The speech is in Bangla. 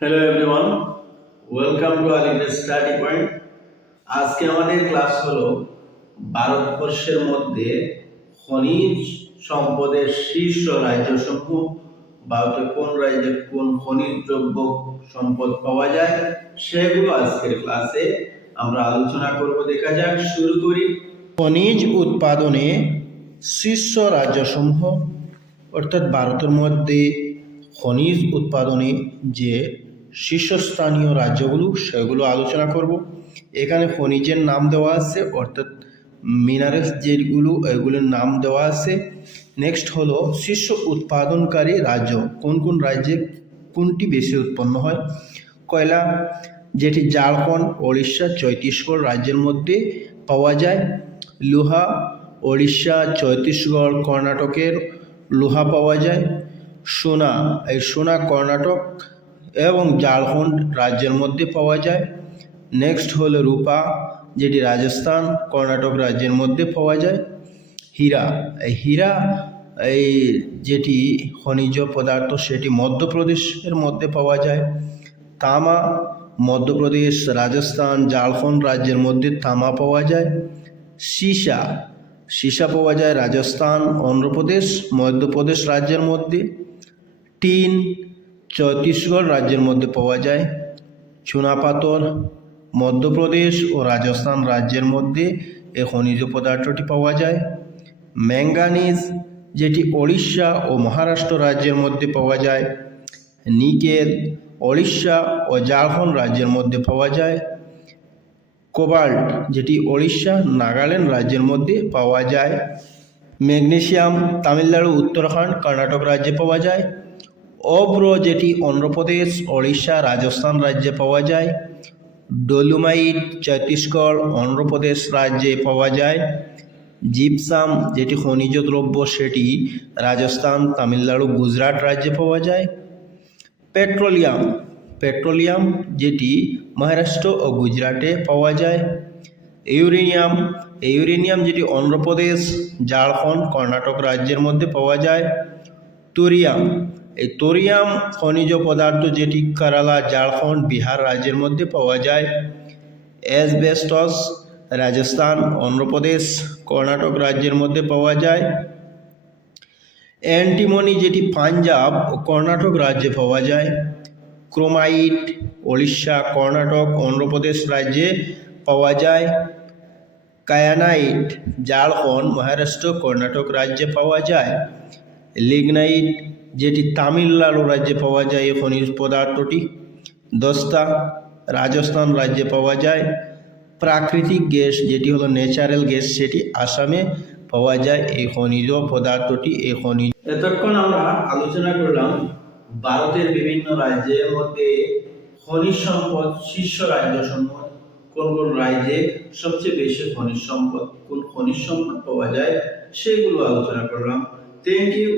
Hello everyone welcome to Aligarh study point আজকে আমাদের ক্লাস হলো ভারতবর্ষের মধ্যে খনিজ সম্পদের শীর্ষ রাজ্যসমূহ ভারতের কোন রাজ্যে কোন খনিজ দ্রব্য সম্পদ পাওয়া যায়, সেগুলো আজকের ক্লাসে আমরা আলোচনা করব। দেখা যাক, শুরু করি। খনিজ উৎপাদনে শীর্ষ রাজ্যসমূহ অর্থাৎ ভারতের মধ্যে খনিজ উৎপাদনে যে শীর্ষস্থানীয় রাজ্যগুলো সেগুলো আলোচনা করব। এখানে খনিজের নাম দেওয়া আছে, অর্থাৎ মিনারেলস যেগুলো, এগুলোর নাম দেওয়া আছে। নেক্সট হলো শীর্ষ উৎপাদনকারী রাজ্য, কোন কোন রাজ্যে কোনটি বেশি উৎপন্ন হয়? কয়লা, যেটি ঝাড়খণ্ড, ওড়িশা ছত্তিশগড় রাজ্যের মধ্যে পাওয়া যায়। লোহা, ওড়িশা ছত্তিশগড় কর্ণাটকের লোহা পাওয়া যায়। সোনা, এই সোনা কর্ণাটক এবং ঝাড়খণ্ড রাজ্যের মধ্যে পাওয়া যায়। নেক্সট হলো রূপা, যেটি রাজস্থান, কর্ণাটক রাজ্যের মধ্যে পাওয়া যায়। হীরা, এই হীরা, এই যেটি খনিজ পদার্থ, সেটি মধ্যপ্রদেশের মধ্যে পাওয়া যায়। তামা, মধ্যপ্রদেশ, রাজস্থান, ঝাড়খণ্ড রাজ্যের মধ্যে তামা পাওয়া যায়। সীসা সীসা পাওয়া যায় রাজস্থান, অন্ধ্রপ্রদেশ, মধ্যপ্রদেশ রাজ্যের মধ্যে। টিন ছত্তিশগড় রাজ্যের মধ্যে পাওয়া যায়। চুনাপাথর, মধ্যপ্রদেশ ও রাজস্থান রাজ্যের মধ্যে এ খনিজ পদার্থটি পাওয়া যায়। ম্যাঙ্গানিজ, যেটি ওড়িশা ও মহারাষ্ট্র রাজ্যের মধ্যে পাওয়া যায়। নিকেল, ওড়িশা ও ঝাড়খণ্ড রাজ্যের মধ্যে পাওয়া যায়। কোবাল্ট, যেটি ওড়িশা, নাগাল্যান্ড রাজ্যের মধ্যে পাওয়া যায়। ম্যাগনেসিয়াম, তামিলনাড়ু, উত্তরাখণ্ড, কর্ণাটক রাজ্যে পাওয়া যায়। অব্র যেটি অন্ধ্রপ্রদেশ, ওড়িশা, রাজস্থান রাজ্যে পাওয়া যায়। ডোলুমাইট, ছত্তিশগড়, অন্ধ্রপ্রদেশ রাজ্যে পাওয়া যায়। জিপসাম, যেটি খনিজ দ্রব্য, সেটি রাজস্থান, তামিলনাড়ু, গুজরাট রাজ্যে পাওয়া যায়। পেট্রোলিয়াম পেট্রোলিয়াম, যেটি মহারাষ্ট্র ও গুজরাটে পাওয়া যায়। ইউরেনিয়াম ইউরেনিয়াম, যেটি অন্ধ্রপ্রদেশ, ঝাড়খণ্ড, কর্ণাটক রাজ্যের মধ্যে পাওয়া যায়। তোরিয়াম এই তোরিয়াম খনিজ পদার্থ যেটি কেরালা, ঝাড়খণ্ড, বিহার রাজ্যের মধ্যে পাওয়া যায়। অ্যাসবেস্টস রাজস্থান, অন্ধ্রপ্রদেশ, কর্ণাটক রাজ্যের মধ্যে পাওয়া যায়। অ্যান্টিমনি যেটি পাঞ্জাব ও কর্ণাটক রাজ্যে পাওয়া যায়। ক্রোমাইট, ওড়িশা, কর্ণাটক, অন্ধ্রপ্রদেশ রাজ্যে পাওয়া যায়। কায়ানাইট, ঝাড়খণ্ড, মহারাষ্ট্র, কর্ণাটক রাজ্যে পাওয়া যায়। লিগনাইট যেটি তামিলনাড়ু রাজ্যে পাওয়া যায় এই খনিজ পদার্থটি। দস্তা, রাজস্থান রাজ্যে পাওয়া যায়। প্রাকৃতিক গ্যাস, যেটি হলো ন্যাচারাল গ্যাস সেটি আসামে পাওয়া যায়। এই খনিজ পদার্থটি, এই খনিজ এতক্ষণ আমরা আলোচনা করলাম ভারতের বিভিন্ন রাজ্যের মধ্যে খনিজ সম্পদ শীর্ষ রাজ্য সমূহ কোন কোন রাজ্যে সবচেয়ে বেশি খনিজ সম্পদ, কোন খনিজ সম্পদ পাওয়া যায়, সেগুলো আলোচনা করলাম। Thank you